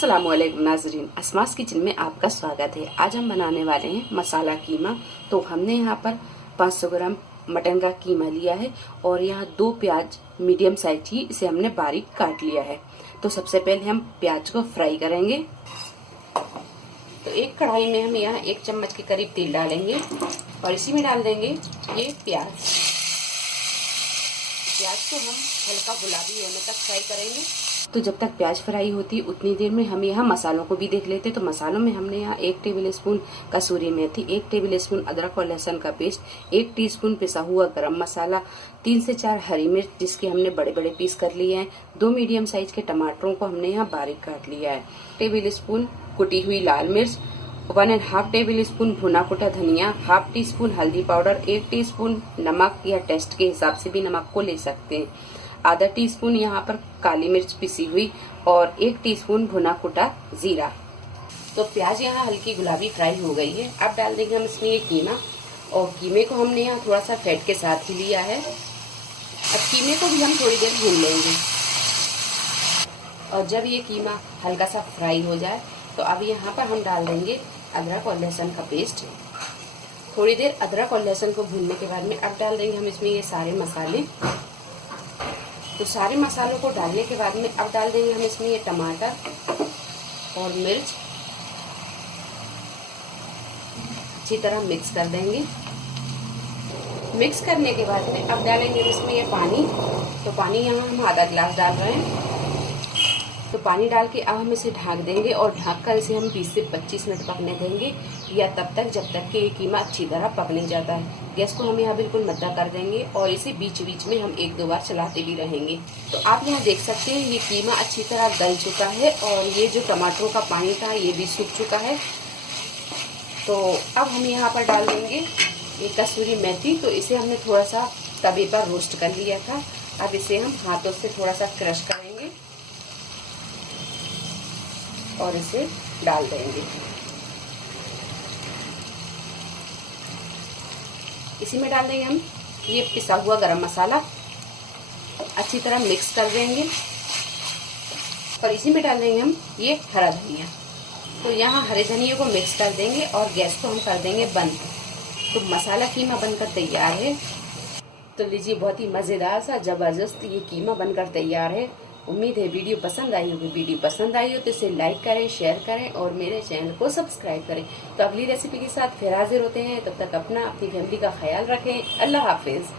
अस्सलामुअलैकुम नाज़रीन, अस्मास किचन में आपका स्वागत है। आज हम बनाने वाले हैं मसाला कीमा। तो हमने यहाँ पर 500 ग्राम मटन का कीमा लिया है और यहाँ 2 प्याज मीडियम साइज की, इसे हमने बारीक काट लिया है। तो सबसे पहले हम प्याज को फ्राई करेंगे। तो एक कढ़ाई में हम यहाँ 1 चम्मच के करीब तेल डालेंगे और इसी में डाल देंगे ये प्याज को हम हल्का गुलाबी होने तक फ्राई करेंगे। तो जब तक प्याज फ्राई होती है उतनी देर में हम यहाँ मसालों को भी देख लेते। तो मसालों में हमने यहाँ 1 टेबल स्पून कसूरी मेथी, 1 टेबल स्पून अदरक और लहसुन का पेस्ट, 1 टीस्पून पिसा हुआ गरम मसाला, 3 से 4 हरी मिर्च जिसके हमने बड़े बड़े पीस कर लिए हैं, 2 मीडियम साइज के टमाटरों को हमने यहाँ बारीक काट लिया है, टेबल स्पून कुटी हुई लाल मिर्च, 1.5 टेबल स्पून भुना कुटा धनिया, हाफ टी स्पून हल्दी पाउडर, 1 टीस्पून नमक या टेस्ट के हिसाब से भी नमक को ले सकते हैं, आधा टीस्पून यहाँ पर काली मिर्च पिसी हुई और 1 टीस्पून भुना कुटा जीरा। तो प्याज यहाँ हल्की गुलाबी फ्राई हो गई है। अब डाल देंगे हम इसमें ये कीमा, और कीमे को हमने यहाँ थोड़ा सा फैट के साथ ही लिया है। अब कीमे को भी हम थोड़ी देर भून लेंगे और जब ये कीमा हल्का सा फ्राई हो जाए तो अब यहाँ पर हम डाल देंगे अदरक और लहसुन का पेस्ट। थोड़ी देर अदरक और लहसुन को भूनने के बाद में अब डाल देंगे हम इसमें ये सारे मसाले। तो सारे मसालों को डालने के बाद में अब डाल देंगे हम इसमें ये टमाटर और मिर्च, अच्छी तरह मिक्स कर देंगे। मिक्स करने के बाद में अब डालेंगे इसमें ये पानी। तो पानी यहाँ हम आधा गिलास डाल रहे हैं। तो पानी डाल के अब हम इसे ढक देंगे और ढक कर इसे हम 20 से 25 मिनट पकने देंगे, या तब तक जब तक कि ये कीमा अच्छी तरह पक नहीं जाता है। गैस को हम यहाँ बिल्कुल मद्दा कर देंगे और इसे बीच बीच में हम 1-2 बार चलाते भी रहेंगे। तो आप यहाँ देख सकते हैं ये कीमा अच्छी तरह गल चुका है और ये जो टमाटरों का पानी था ये भी सूख चुका है। तो अब हम यहाँ पर डाल देंगे ये कसूरी मेथी। तो इसे हमने थोड़ा सा तवे पर रोस्ट कर लिया था। अब इसे हम हाथों से थोड़ा सा क्रश करेंगे और इसे डाल देंगे। इसी में डाल देंगे हम ये पिसा हुआ गरम मसाला, अच्छी तरह मिक्स कर देंगे और इसी में डाल देंगे हम ये हरा धनिया। तो यहाँ हरे धनिया को मिक्स कर देंगे और गैस को हम कर देंगे बंद। तो मसाला कीमा बनकर तैयार है। तो लीजिए, बहुत ही मज़ेदार सा ज़बरदस्त ये कीमा बनकर तैयार है। उम्मीद है वीडियो पसंद आई होगी। वीडियो पसंद आई हो तो इसे लाइक करें, शेयर करें और मेरे चैनल को सब्सक्राइब करें। तो अगली रेसिपी के साथ फिर हाजिर होते हैं। तब तक अपनी फैमिली का ख्याल रखें। अल्लाह हाफिज़।